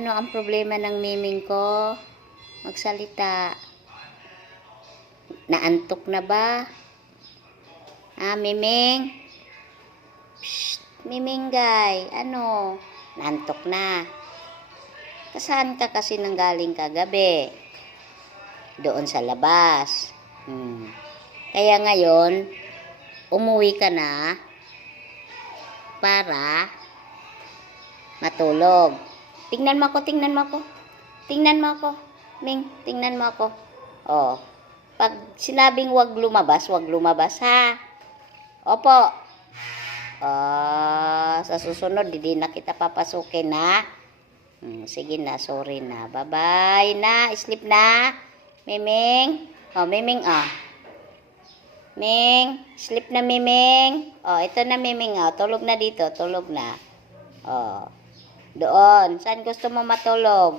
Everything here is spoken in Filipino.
Ano ang problema ng miming ko? Magsalita. Naantok na ba? Miming? Psst, mimingay. Ano? Naantok na. Saan ka kasi nanggaling kagabi? Doon sa labas. Kaya ngayon, umuwi ka na para matulog. Tingnan mo ako, tingnan mo ako. Tingnan mo ako. Ming, tingnan mo ako. Oh. Pag sinabing wag lumabas ha. Opo. Sa susunod, hindi na kita papasukin na. Sige na, sorry na. Bye-bye na. Sleep na. Miming. Miming, Ming, sleep na Miming. Ito na Miming, tulog na dito, tulog na. Doon. Saan gusto mo matulog?